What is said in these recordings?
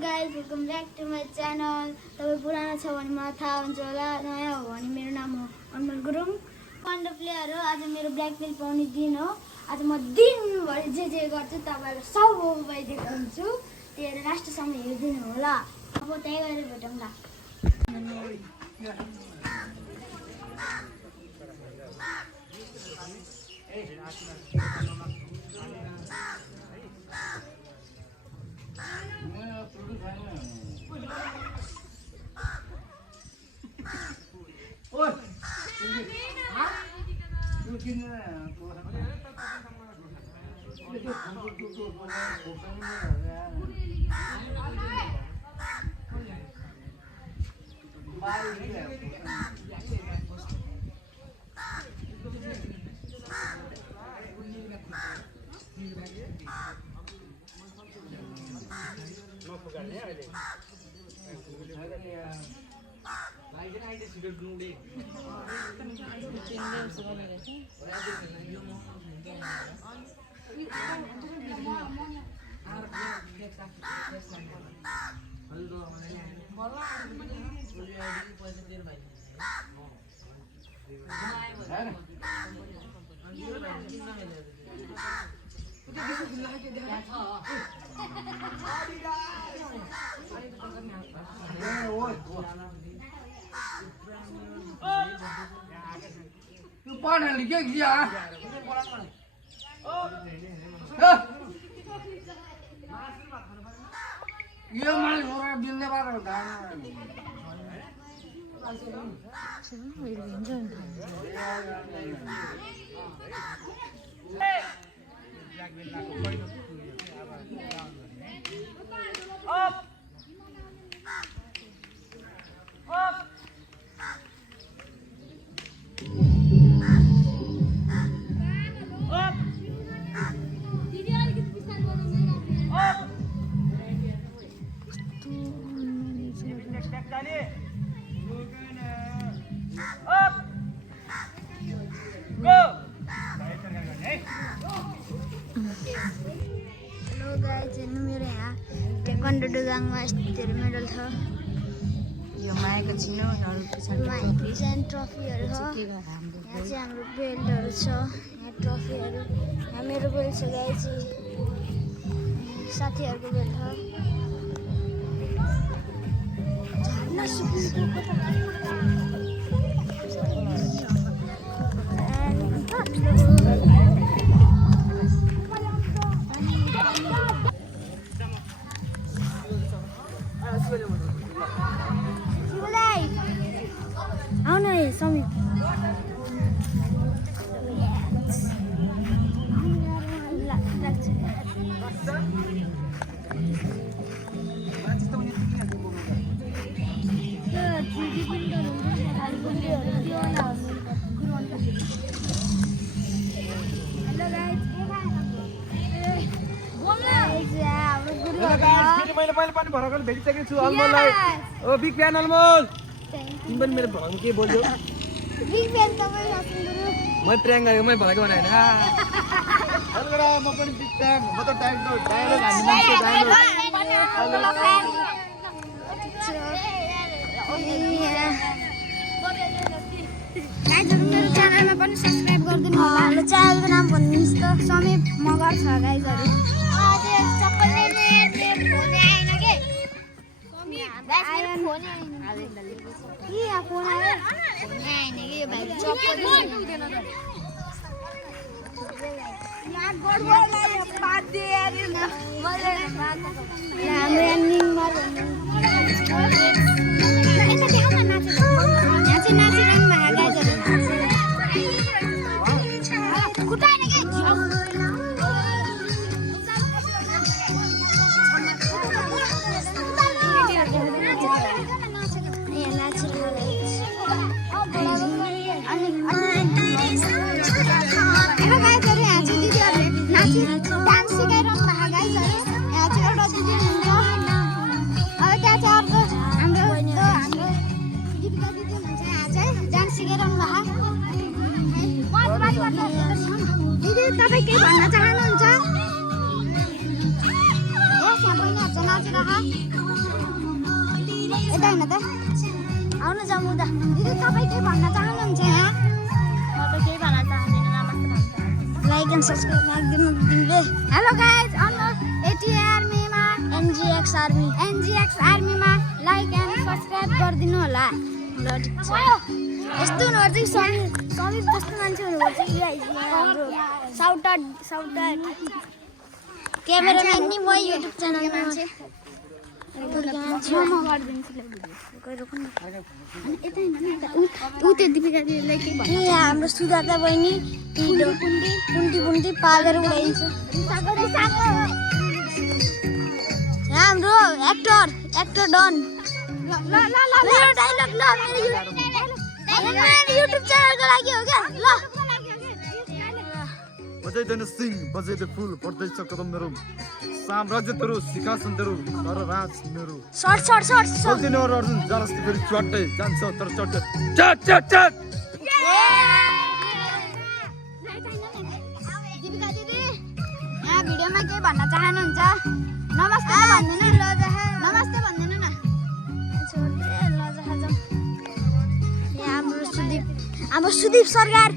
Guys welcome back to my channel. तपाईँ पुरानो छ भने मलाई थाहा हुन्छ होला, नयाँ हो भने मेरो नाम हो अनमोल गुरुङ। कन्ड प्लेयर हो। आज मेरो ब्ल्याक बेल्ट पाउने दिन हो। आज म दिनभरि जे गर्छु तपाईँलाई सबै देखाउँछु। त्यही भएर लास्टसम्म हेरिदिनु होला। अब त्यही गरेर भेटौँ ल। हेलो गाइज, हेर्नु मेरो यहाँ टेक्वान्डो डोगाङमा यस्तोहरू मेडल छ। यो मायाको चिनो किसान ट्रफीहरू छ। यहाँ चाहिँ हाम्रो बेल्टहरू छ। यहाँ ट्रफीहरू, यहाँ मेरो बेल्ट छ गाइज, साथीहरूको बेल्ट छ। आउन है समीप। मैले पनि भर्खर भेटिसकेको छु अनमोललाई। ओ बिग फ्यान अनमोल। तिमी पनि मेरो भर्खर के बोल्यो? बिग फ्यान तपाईँ हासिल गुरु। म प्र्याङ्क गरेको मैले भनेको भने हैन। अलगडा म पनि बिग फ्यान। म त डायलग हान्ने मान्छे डायलग। गाइजहरु मेरो च्यानलमा पनि सब्स्क्राइब गरिदिनु होला। हाम्रो च्यानलको नाम भन्नुस् त, समीप मगर छ गाइजहरु। डान्स सिकाइरहनु भएको गाइजहरु। यहाँ चाहिँ एउटा दिदी हुनुहुन्छ, यता होइन त आउनु जाउँ उता दिदी तपाईँ के भन्न चाहनुहुन्छ यहाँ म त केही भन्न चाहदिनँ नमस्ते भन्छ लाइक एन्ड सब्सक्राइब गरिदिनु तिमीले हेलो गाइज अनु एटी आर्मीमा एनजिएक्स आर्मीमा लाइक एन्ड सब्सक्राइब गरिदिनु होला ल ठिक छ यस्तो हुनुपर्छ कि समीर जस्तो मान्छे हुनुपर्छ कि गाइज हाम्रो साउट आउट क्यामेराम्यान नि म युट्युब च्यानलमा मान्छे हाम्रो सुधार्ता बहिनी पुन्टी पालेर उडाइन्छ हाम्रो एक्टर डन युट्युब च्यानलको लागि हो क्या ल बजाइदैन सिंह बजाइदे फुल पर्दैछ कदम मेरो साम्राज्य तेरो सिंहासन तेरो तर राज मेरो सर्ट बोल्दिनु अर्जुन जलस्ती फेरि चट्टै जान्छ तर चट्टै चट चट चट दिपिका दिदी यहाँ भिडियोमा के भन्न चाहनुहुन्छ नमस्ते भन्दैन नमस्ते भन्दैन न यहाँ हाम्रो सुदीप सरकार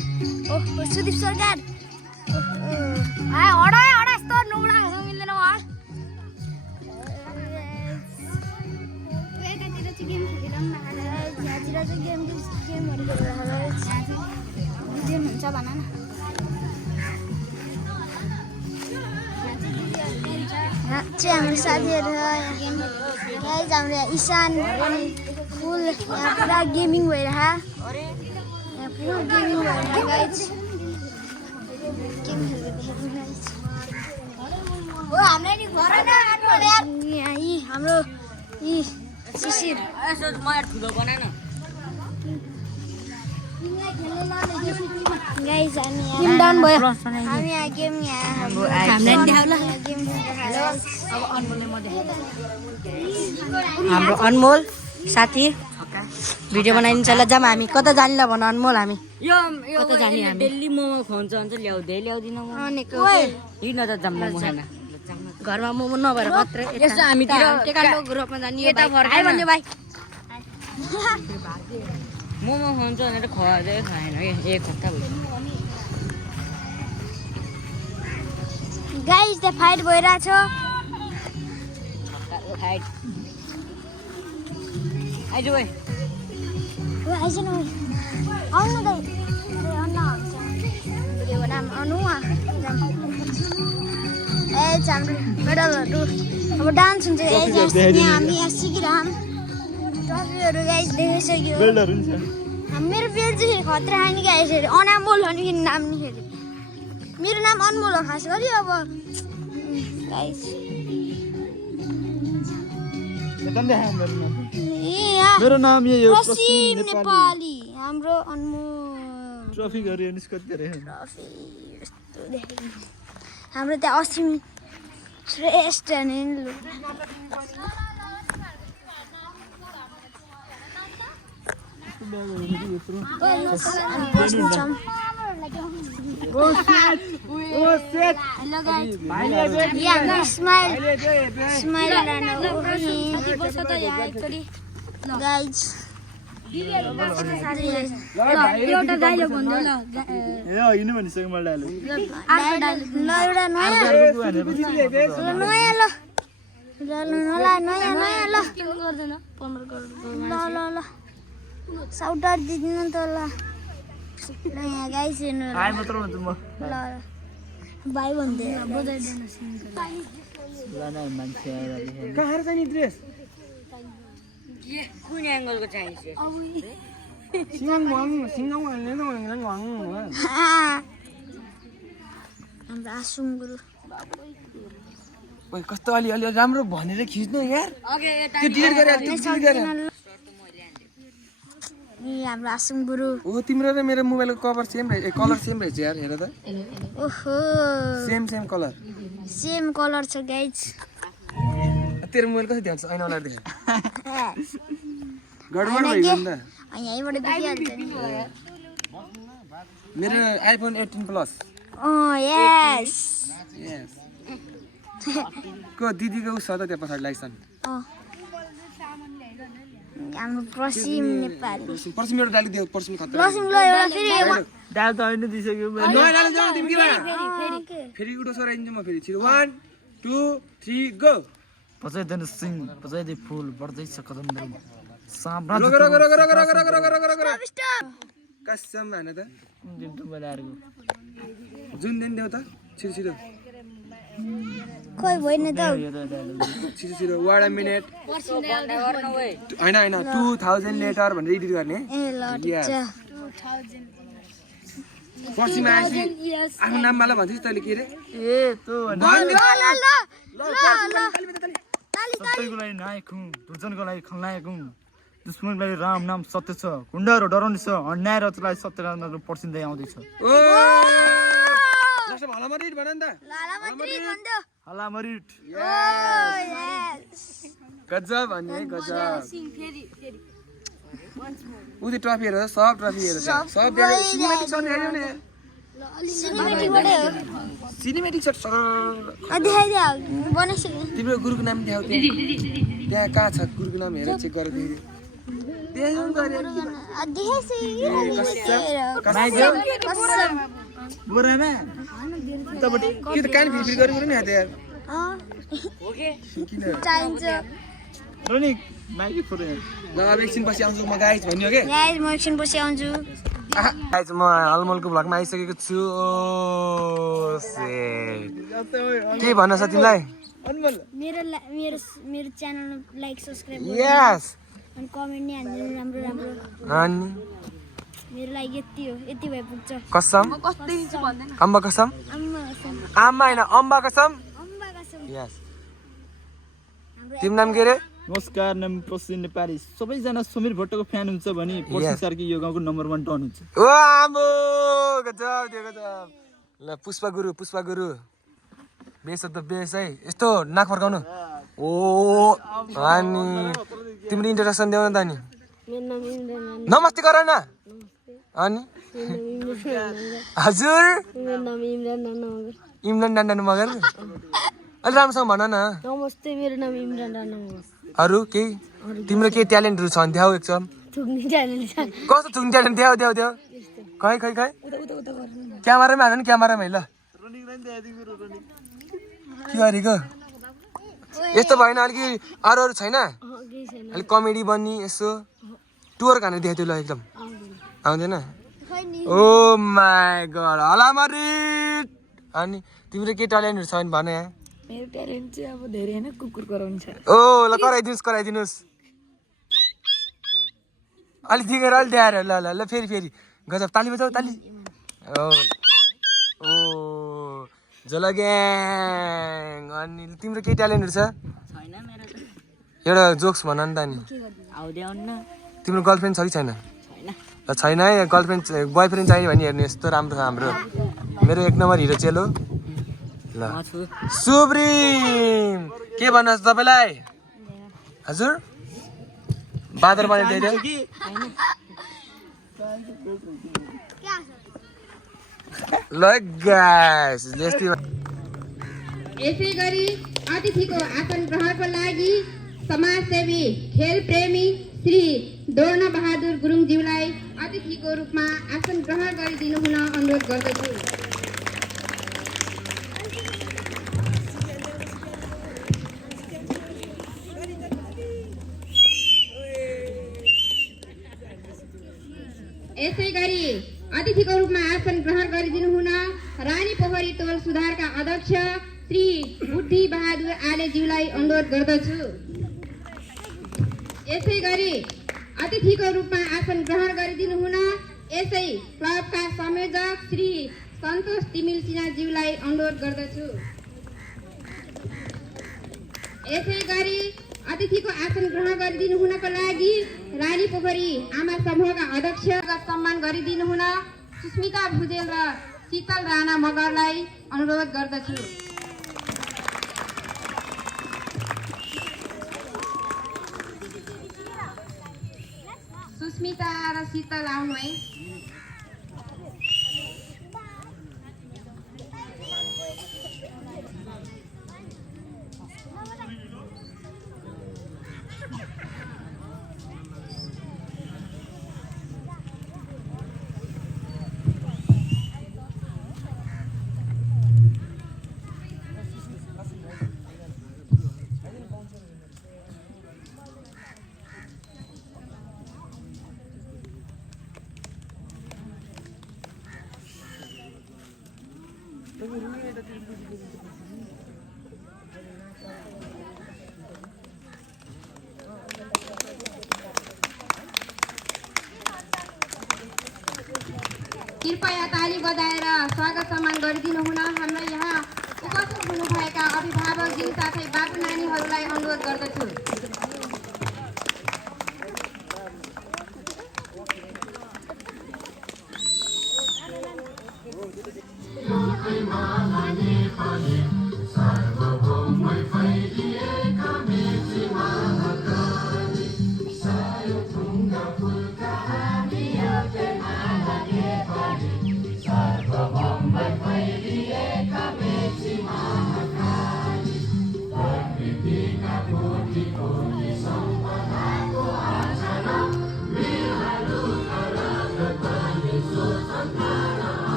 हडा यस्तो नौला मिल्दैन यतातिर चाहिँ गेम खेलिरहँ न यहाँतिर चाहिँ गेमहरू खेलेर हुन्छ भन न यहाँ चाहिँ हाम्रो साथीहरू हाम्रो ईशान अनि फुल यहाँ पुरा गेमिङ भइरहेको गाइज हाम्रो शिशिर गाइज हामी यहाँ गेम हाम्रो अनमोल साथी भिडियो बनाइदिन्छ ल जाम हामी कता जाने ल भन अनमोल हामी कता जाने हामी डेली मोमो खुवाउँछ भने चाहिँ ल्याउँदिन म हिँड्न त जाम मोमो खान घरमा मोमो नभएर मात्रै यसो हामीतिर टेकान्डो ग्रुपमा जाने यता फर्काइ भन्यो भाइ मोमो खुवाउँछ भनेर खुवाउँदै खाएन कि एक हप्ता भयो गाइज द फाइट भइरहेछ आइज भाइ आइज न आउनु त नाम अनु एज हाम्रो मेडलहरू अब डान्स हुन्छ एज हामी यहाँ सिकिरहँ ट्रफीहरू गाइज देखाइसक्यो मेरो बेल चाहिँ खतरा नि गाइज अनामोल हो नि नाम नि फेरि मेरो नाम अनमोल हो खास गरी अब गाइज मेरो नाम यही हो प्रसिम नेपाली हाम्रो अनमोल ट्रफी गरे निस्कत गरे ट्रफी यस्तो देखेँ हाम्रो त्यहाँ असीम श्रेष्ठ नि एउटा डायलग भन्दै ल ए होइन भनिसक्यो मैले ल साउटर दिदिनु त ल यहाँ गाइस हेर्नु आइ मात्र हुन्छ म ल भाइ भन्दै कहाँ छ नि ड्रेस कुन एङ्गलको चाहिन्छ हाम्रो आसुम गुरु कस्तो अलि राम्रो भनेर खिच्नु यार त्यो डिलिट गरेर हाम्रो आसुम गुरु ओ तिम्रो र मेरो मोबाइलको कभर सेम रहेछ कलर सेम रहेछ यार हेर त ओहो सेम कलर सेम कलर छ गाइज तेरो मोबाइल कसरी ध्यान छ ऐना लाएर देख गडबड भयो नि त यहीँबाट देखिहाल्छ नि मेरो आइफोन 18 प्लस यस यस को दिदीको उस छ त त्यहाँ पछाडि लाइसन हाम्रो प्रसिम नेपाली पर्सि मेरो डाली दियो पर्सि खतरा प्रसिम ल एउटा फेरि डाल त होइन दिइसक्यो नयाँ डाली जाऊ तिमी के भा फेरि उठो सराइदिन्छु म फेरि छिटो 1 2 3 गो बजाइदेन सिंह बजाइदे फुल बढ्दैछ कदम मेरो रोग साम्राज्य रोग रोग रोग रोग रोग रोग रोग रोग रोग कसम हैन त दिन त बजारको जुन दिन देऊ त छिटो छिटो खोइ भएन त छिटो छिटो 1 मिनेट हैन हैन 2000 लेटर भनेर एडिट गर्ने ए ल Yes. 2000 पर्सिमा आएपछि आफ्नो नाम माला भन्थ्यौ तैले के रे ए तो भन्यो सबैको लागि नायक हुँ दुर्जनको लागि खलनायक हुँ दुश्मनको लागि राम नाम सत्य छ गुण्डाहरू डराउने छ अन्याय र त्यसलाई सत्य पर्सिँदै आउँदैछ ओ जस्तो भला मरिट भन नि त लाला मन्त्री भन्दै हल्ला मरिट गजब अनि है गजब उति ट्रफी हेर सब ट्रफी हेर सब सिनेमेटिक छ नि हेर्नु नि सिनेमेटिकबाटै हो सिनेमेटिक छ सर देखाइदियो बनाइसक्यो तिम्रो गुरुको नाम देखाउ त्यहाँ कहाँ छ गुरुको नाम हेर चेक गरेर देखाउ गोरामा के त कान फिर गरेको नि हात यार किन चाहिन्छ रोनिक माइक फोरे ल अब एकछिन पछि आउँछु म गाइस भन्यो के गाइस म एकछिन पछि आउँछु गाइस म अलमलको भ्लगमा आइसकेको छु ओ सेट के भन्न छ तिमीलाई मेरो मेरो च्यानलमा लाइक सब्स्क्राइब यस अनि कमेन्ट नि हाल्नु राम्रो राम्रो अनि मेरो लागि यति हो यति भए पुग्छ कसम अम्बा कसम आमा हैन अम्बा कसम यस तिम्रो नाम के रे नमस्कार नाम प्रसिन नेपाली सबैजना समीर भट्टको फ्यान हुन्छ भने प्रसिन सरकी यो गाउँको नम्बर 1 टन हुन्छ ओ आम्बो गजब दियो गजब ल पुष्पा गुरु बेस त बेस है यस्तो नाक फर्काउनु ओ अनि तिम्रो इन्ट्रोडक्सन देऊ न त नि नमस्ते गर न अनि हजुर इमरान नाना मगर अलि राम्रोसँग भन न नमस्ते मेरो नाम इमरान राणा मगर अरू केही तिम्रो केही ट्यालेन्टहरू छ भने देखाऊ एकदम थुक्ने च्यानल छ कस्तो थुक्ने ट्यालेन्ट देखाऊ खै क्यामेरामा हाल्नु नि क्यामेरामा है ल के गरेको यस्तो भएन अलिकति अरू छैन अलिक कमेडी बन्ने यसो टुर खाने देखाएको ल एकदम आउँदैन ओ माई गड हला मरिट अनि तिम्रो के ट्यालेन्टहरू छ भने भन यहाँ मेरो ट्यालेन्ट चाहिँ अब धेरै हैन कुकुर कराउनु छ ओ ल कराइदिनुहोस् अलि दिगेर अलि द्याएर ल ल ल फेरि गजब ताली बजाऊ ताली ओ ओ जला ग्याङ अनि तिम्रो के ट्यालेन्टहरू छ छैन मेरो त एउटा जोक्स भन नि त नि आउँदै आउन्न तिम्रो गर्लफ्रेन्ड छ कि छैन छैन ल छैन है गर्लफ्रेन्ड बोयफ्रेन्ड चाहियो भने हेर्नु यस्तो राम्रो छ हाम्रो मेरो 1 नम्बर हिरो चेलो ल सुब्रिम के भन्नुहोस् तपाईँलाई हजुर बादर बनाइदियो ल गाइस यसै गरी अतिथिको आसन ग्रहणको लागि समाजसेवी खेल प्रेमी श्री दोर्ण बहादुर गुरुङज्यूलाई अतिथिको रूपमा आसन ग्रहण गरिदिनु हुन अनुरोध गर्दछु यसै गरी अतिथिको रूपमा आसन ग्रहण गरिदिनु हुन रानी पोखरी टोल सुधारका अध्यक्ष श्री बुद्धि बहादुर आलेज्यूलाई अनुरोध गर्दछु यसै गरी अतिथिको रूपमा आसन ग्रहण गरिदिनु हुन यसै क्लबका संयोजक श्री सन्तोष तिमिल सिन्हाज्यूलाई अनुरोध गर्दछु यसै गरी अतिथिको आसन ग्रहण गरिदिनु हुनको लागि रानी पोखरी आमा समूहका अध्यक्षका सम्मान गरिदिनु हुन सुस्मिता भुजेल र शीतल राणा मगरलाई अनुरोध गर्दछु सुस्मिता र शीतल आउनु है कृपया ताली बजाएर स्वागत सम्मान गरिदिनु हुन हाम्रो यहाँ उपस्थित हुनुभएका अभिभावकज्यू साथै बाबु नानीहरूलाई अनुरोध गर्दछु।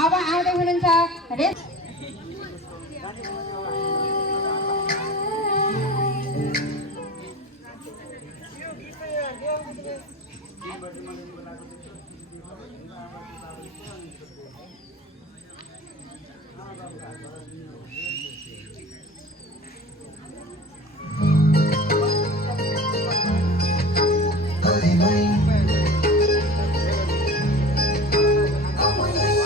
अब आउँदै हुनुहुन्छ Hãy subscribe cho kênh Ghiền Mì Gõ để không bỏ lỡ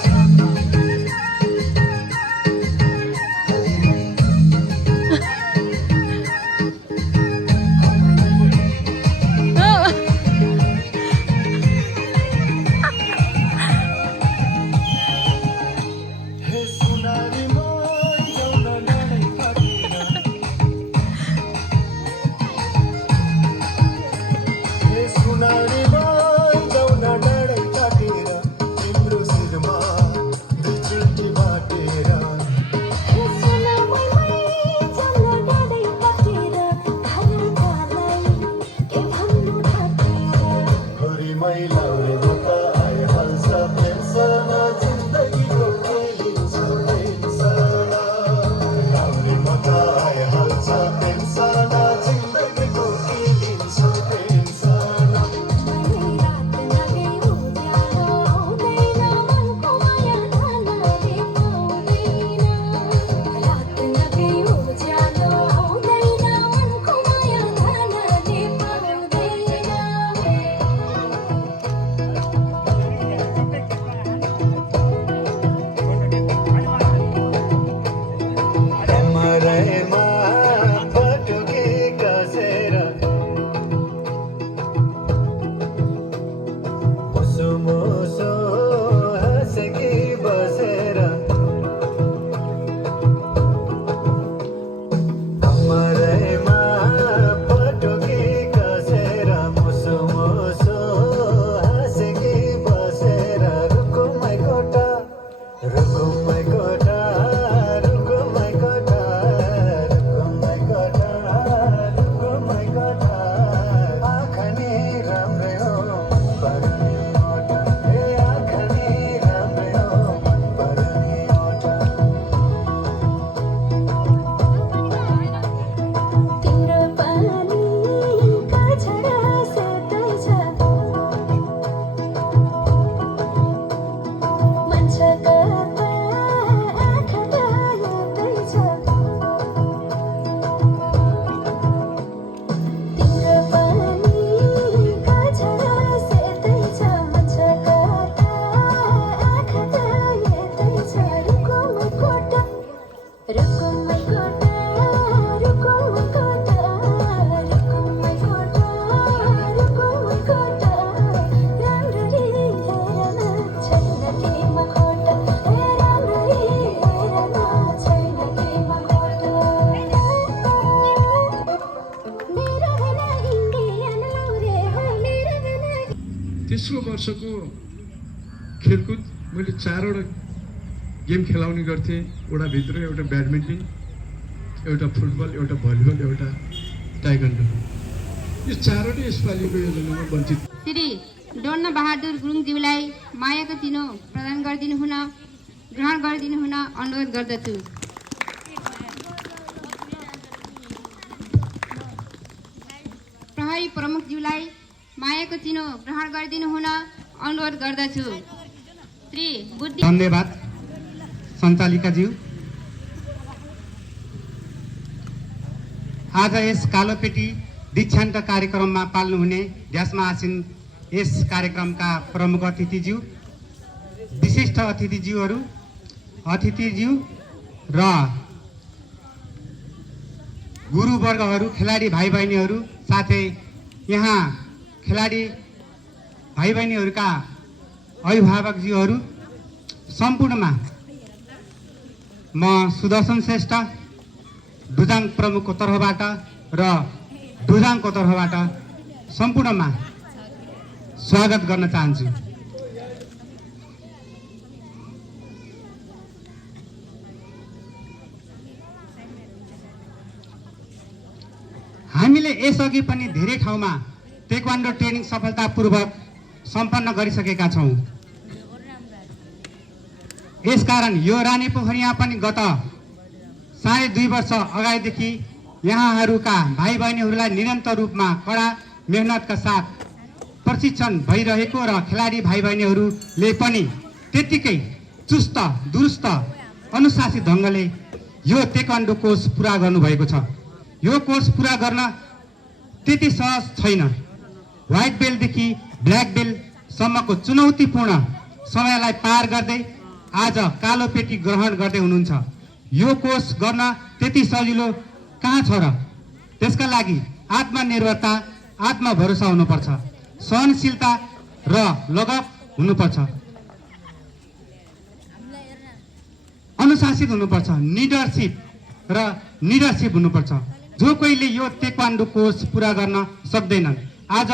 तेस्रो वर्षको खेलकुद मैले 4वटा गेम खेलाउने गर्थेँ। वडाभित्र एउटा ब्याडमिन्टन, एउटा फुटबल, एउटा भलिबल, एउटा ताइक्वान्डो। यो 4वटै यसपालिको योजनामा वञ्चित। श्री डोर्न बहादुर गुरुङज्यूलाई मायाको चिनो प्रदान ग्रहण गरिदिनु हुन अनुरोध गर्दछु। प्रहरी प्रमुखज्यूलाई मायाको चिनो ग्रहण गरिदिनु हुन अनुरोध गर्दछु। श्री बुद्धि। धन्यवाद सञ्चालिकाज्यू। आज यस कालोपेटी दीक्षान्त कार्यक्रममा पाल्नुहुने ध्यासमा आसीन यस कार्यक्रमका प्रमुख अतिथिज्यू, विशिष्ट अतिथिज्यूहरू, अतिथिज्यू र गुरुवर्गहरू, खेलाडी भाइ बहिनीहरू, साथै यहाँ खेलाडी भाइ बहिनीहरूका अभिभावकज्यूहरू, सम्पूर्णमा म सुदर्शन श्रेष्ठ डुजाङ प्रमुखको तर्फबाट र डुजाङको तर्फबाट सम्पूर्णमा स्वागत गर्न चाहन्छु। हामीले यसअघि पनि धेरै ठाउँमा ताइक्वान्डो ट्रेनिङ सफलतापूर्वक सम्पन्न गरिसकेका छौँ। यसकारण यो रानीपोखरीमा पनि गत 2.5 वर्ष अगाडिदेखि यहाँहरूका भाइ बहिनीहरूलाई निरन्तर रूपमा कडा मेहनतका साथ प्रशिक्षण भइरहेको र खेलाडी भाइ बहिनीहरूले पनि त्यत्तिकै चुस्त दुरुस्त अनुशासित ढङ्गले यो ताइक्वान्डो कोर्स पुरा गर्नुभएको छ। यो कोर्स पुरा गर्न त्यति सहज छैन। व्हाइट बेल्टदेखि ब्ल्याक बेल्टसम्मको चुनौतीपूर्ण समयलाई पार गर्दै आज कालो पेटी ग्रहण गर्दै हुनुहुन्छ। यो कोर्स गर्न त्यति सजिलो कहाँ छ र? त्यसका लागि आत्मनिर्भरता, आत्मभरोसा हुनुपर्छ, सहनशीलता र लगाव हुनुपर्छ, अनुशासित हुनुपर्छ, लिडरसिप हुनुपर्छ। जो कोहीले यो ताइक्वान्डो कोर्स पुरा गर्न सक्दैनन्। आज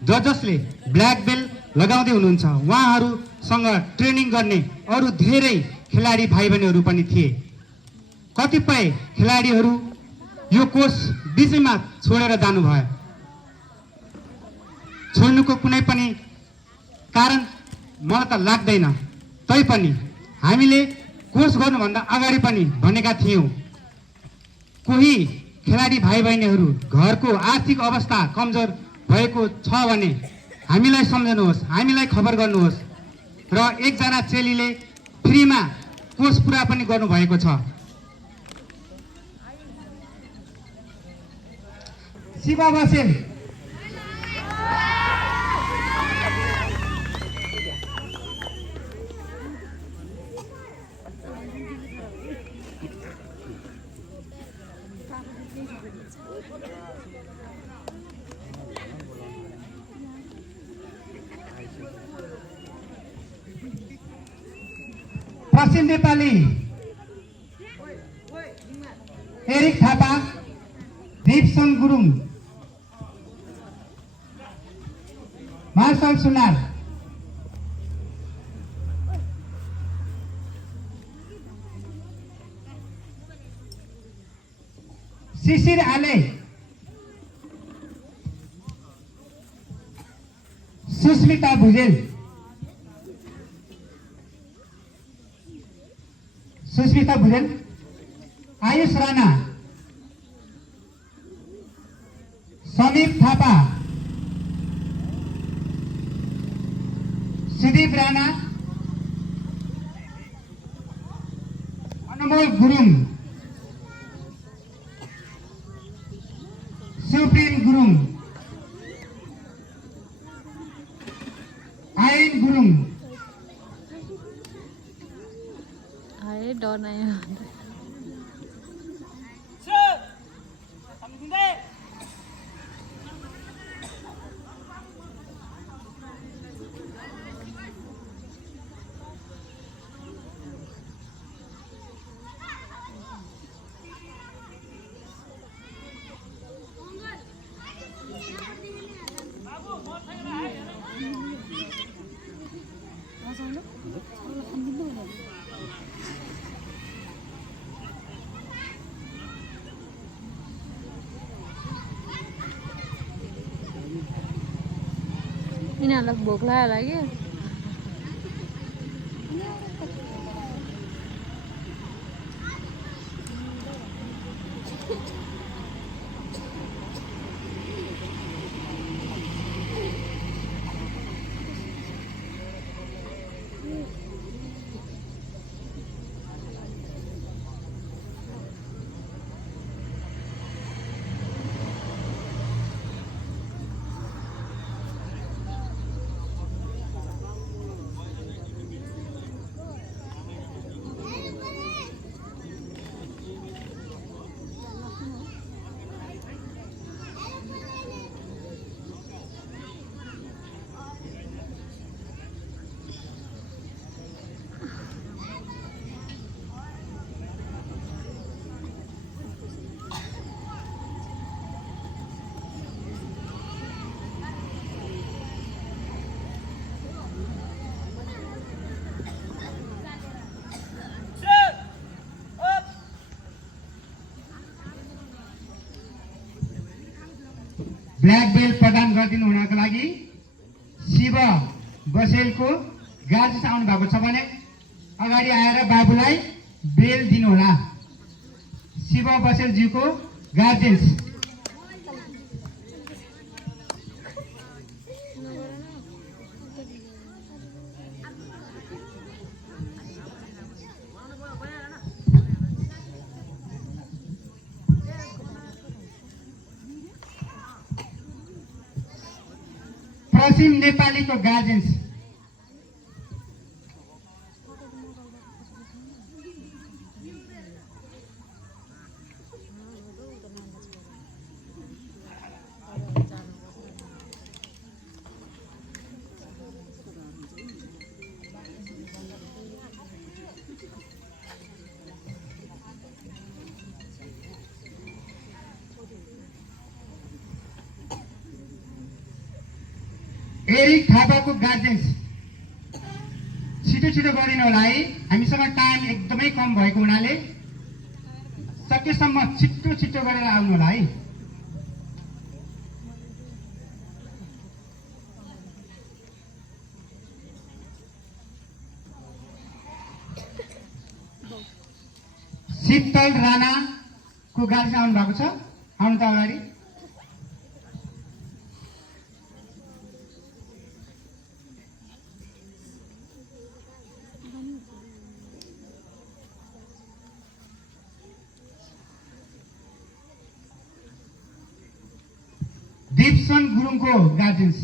जसले ब्ल्याक बेल्ट लगाउँदै हुनुहुन्छ उहाँहरूसँग ट्रेनिङ गर्ने अरू धेरै खेलाडी भाइ बहिनीहरू पनि थिए। कतिपय खेलाडीहरू यो कोर्स बिचैमा छोडेर जानुभयो। छोड्नुको कुनै पनि कारण मलाई त लाग्दैन। तैपनि हामीले कोर्स गर्नुभन्दा अगाडि पनि भनेका थियौँ, कोही खेलाडी भाइ बहिनीहरू घरको आर्थिक अवस्था कमजोर भएको छ भने हामीलाई सम्झनुहोस्, हामीलाई खबर गर्नुहोस्। र एकजना चेलीले फ्रीमा कोर्स पुरा पनि गर्नुभएको छ। शिवा बसेल, पश्चिम नेपाली एरिक थापा, दीपसन गुरुङ, मार्शल सुनार, शिशिर आले, सुस्मिता भुजेल, आयुष राणा, समीप थापा, सुदीप राणा, अनमोल गुरुङ, सुप्रिम गुरुङ, आयन गुरुङ, डर नहीं यिनीहरूलाई भोक लाग्यो ब्ल्याक बेल्ट प्रदान गरिदिनु हुनको लागि शिव बसेलको गार्जेन्स आउनु भएको छ भने अगाडि आएर बाबुलाई बेल दिनुहोला। शिव बसेलज्यूको गार्जेन्स। प्रसिम नेपालीको गार्जेन्स। एरिक थापाको गार्जेन्स। छिटो छिटो गरिदिनु होला है, हामीसँग टाइम एकदमै कम भएको हुनाले सकेसम्म छिटो छिटो गरेर आउनु होला है। शीतल राणाको गार्जेन्स आउनु भएको छ, आउनु त अगाडि। दीपसन गुरुङको गार्जेन्स।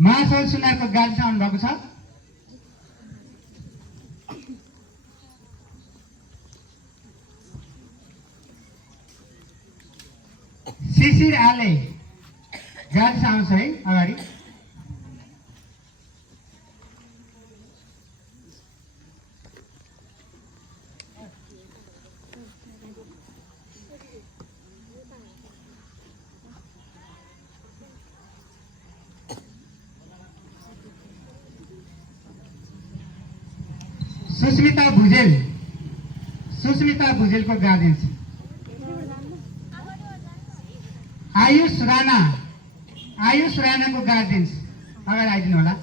महासल सुनारको गार्जेन्स आउनु भएको छ। शिशिर आले गार्जेन्स आउँछ है अगाडि। सुस्मिता भुजेलको गार्जेन्स। आयुष राणाको गार्जेन्स अगाडि आइदिनु होला।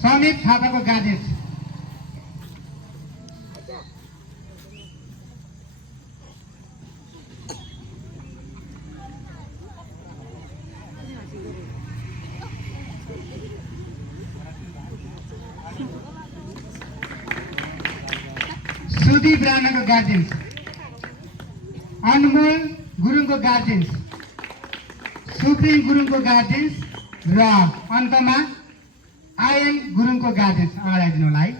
समीप थापाको गार्जेन्स। सुदीप राणाको गार्जेन्स। अनमोल गुरुङको गार्जेन्स। सुप्रिम गुरुङको गार्जेन्स र अन्तमा आयन गुरुङको गार्जेन्स अगाडि आइदिनु होला है।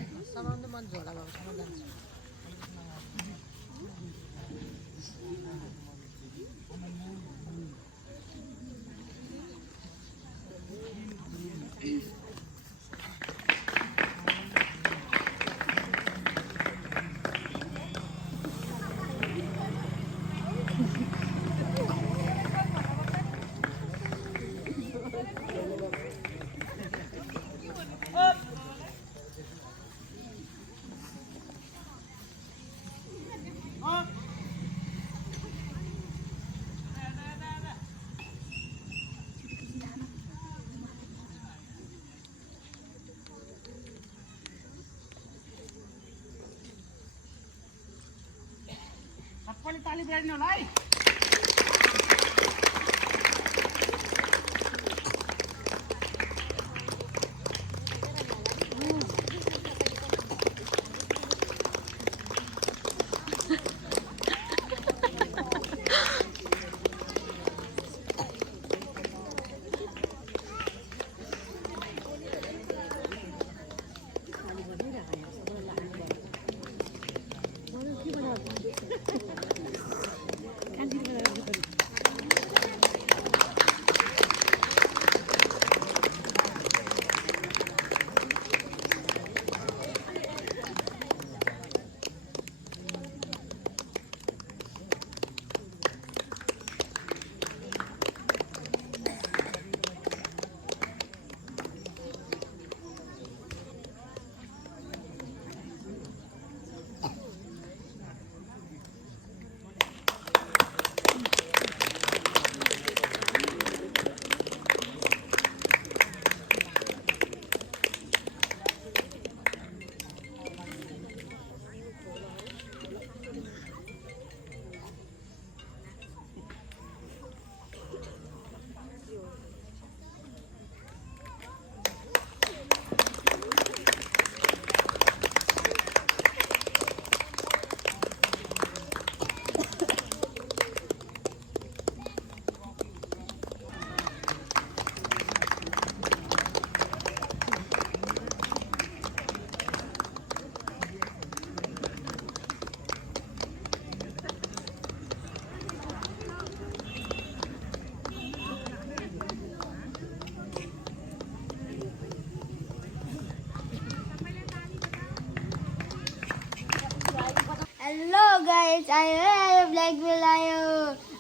हेलो गाइस, आयो ब्ल्याक बेल आयो।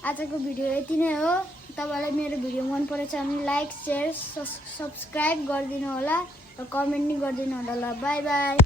आजको भिडियो यति नै हो। तपाईँलाई मेरो भिडियो मन परेछ भने लाइक शेयर सब्सक्राइब गरिदिनु होला र कमेन्ट नि गरिदिनु होला। By by.